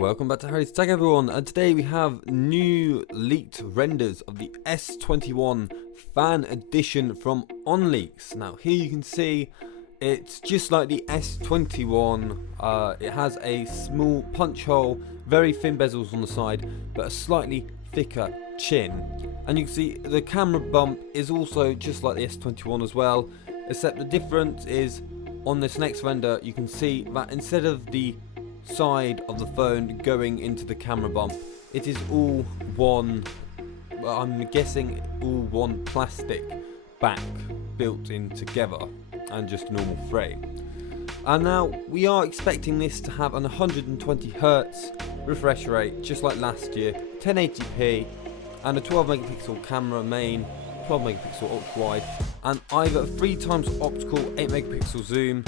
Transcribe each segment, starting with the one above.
Welcome back to Harry's Tech, everyone, and today we have new leaked renders of the S21 Fan Edition from OnLeaks. Now here you can see it's just like the S21. It has a small punch hole, very thin bezels on the side, but a slightly thicker chin. And you can see the camera bump is also just like the S21 as well, except the difference is on this next render you can see that instead of the side of the phone going into the camera bump, it is all one, well, I'm guessing all one plastic back built in together and just a normal frame. And now we are expecting this to have an 120Hz refresh rate just like last year, 1080p, and a 12 megapixel camera main, 12 megapixel ultra wide, and either 3x optical 8 megapixel zoom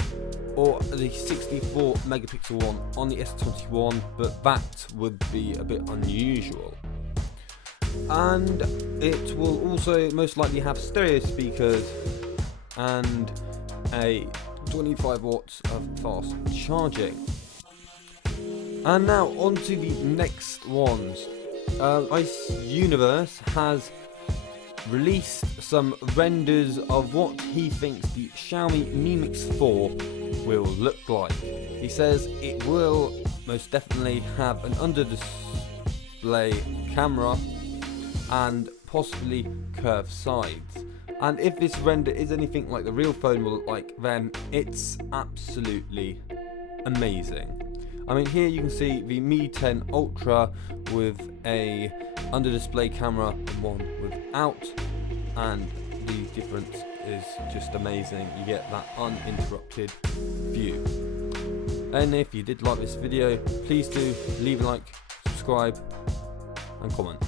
or the 64 megapixel one on the S21, but that would be a bit unusual. And it will also most likely have stereo speakers and a 25 watts of fast charging. And now on to the next ones. Ice Universe has released some renders of what he thinks the Xiaomi Mi Mix 4 will look like. He says it will most definitely have an under display camera and possibly curved sides. And if this render is anything like the real phone will look like, then it's absolutely amazing. I mean, here you can see the Mi 10 Ultra with a under display camera and one without, and the difference is just amazing. You get that uninterrupted view. And if you did like this video, please do leave a like, subscribe and comment.